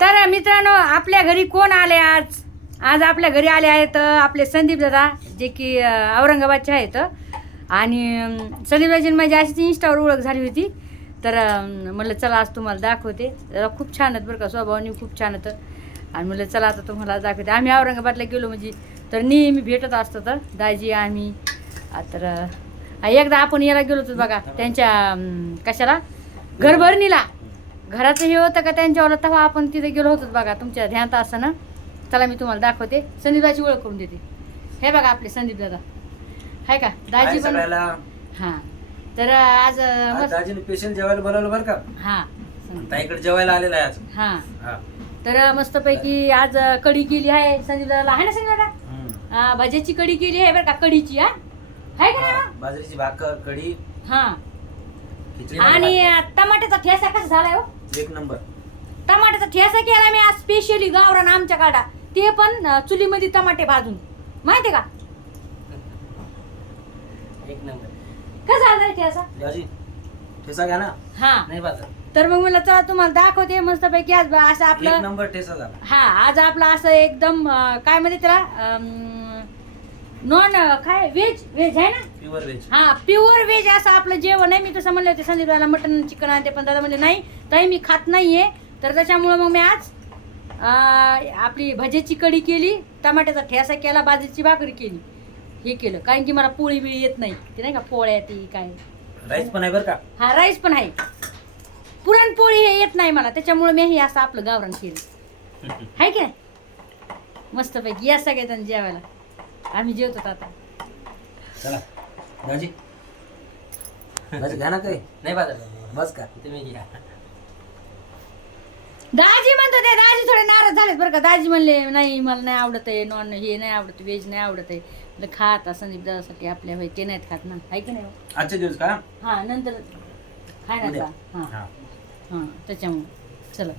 तर मित्रांनो आपल्या घरी कोण आले आज? आज आपल्या घरी आले आहेत आपले संदीप दादा जे की औरंगाबादचे आहेत. आणि संदीप दादाची माझी अशीच इंस्टावर ओळख झाली होती. तर म्हटलं म्हणलं चला आज तुम्हाला दाखवते. जरा खूप छान आहेत बरं का स्वभावाने खूप छान होतं आणि म्हणलं चला आता तुम्हाला दाखवते. आम्ही औरंगाबादला गेलो म्हणजे तर नेहमी भेटत असतो तर दाजी आम्ही. तर एकदा आपण याला गेलो होतो बघा त्यांच्या कशाला? घरभरणीला. घराचं हे होतं का त्यांच्यावर? तेव्हा आपण तिथे गेलो होतो बघा तुमच्या ध्यानात असं ना? चला मी तुम्हाला दाखवते. संदीपदाची ओळख करून देते. हे बघा आपले संदीप दादा हाय का? दाजी पण हां. तर आज दाजीने पेशंट जेवायला बोलावलं बरं का? हां. ताईकडे जेवायला आलेला आहे आज. हां. तर मस्तपैकी आज कढी केली आहे संदीप दादाला आहे ना संदीप दादा. हा, भाज्याची कढी केली आहे बरं का? कढीची हा? हाय का? बाजरीची भाकर कढी. हां. खिचडी आणि टमाट्याचा ठेसा कसा झालाय हो? एक नंबर टमाट्याचा ठेसा केला मी आज स्पेशली गावरान आमच्या काडा ते पण अं, चुलीमध्ये टमाटे भाजून. माहिती का? एक नंबर कसा झालाय ठेसा? दाजी ठेसा घ्या ना. हा. नाही बाजार तर मग मला चला तुम्हाला दाखवते मस्तपैकी. आज असं एक आपलं नंबर ठेसा झाला. हा आज आपलं असं एकदम अं, काय म्हणते त्याला? नॉन काय व्हेज व्हेज आहे ना? प्युअर व्हेज हा प्युअर व्हेज असं आपलं जेवण आहे. मी तसं म्हणले होते संदीपला मटन चिकन आणते पण दादा म्हणले नाही ताई मी खात नाहीये. तर त्याच्यामुळं मग मी आज अं, आपली भज्याची कढी केली टमाट्याचा ठेसा केला बाजरीची भाकरी केली. हे केलं कारण की मला पोळी बिळी येत नाही. ते नाही का पोळ्या ती काय. राईस पण आहे बरं का? हा राईस पण आहे. पुरणपोळी हे येत नाही मला त्याच्यामुळे मी हे असं आपलं गावरान केलं. आहे की नाही? मस्तपैकी या सगळ्याजण जेवायला. आम्ही जेवतो आता. चला. दाजी. दाजी घ्या ना काही. नाही बाजार बस का? तुम्ही घ्या. दाजी म्हणतो ते दाजी थोडे नाराज झालेत बरं का. दाजी म्हणले नाही मला नाही आवडत आहे नॉन हे नाही आवडत व्हेज नाही आवडत आहे. म्हणलं खा आता संदीप दादासाठी आपल्या होय ते नाहीत खात ना. आहे की नाही हो? आजचे दिवस का? हा नंतर खाय ना उद्या. हां. हा. हां त्याच्यामुळे. चला.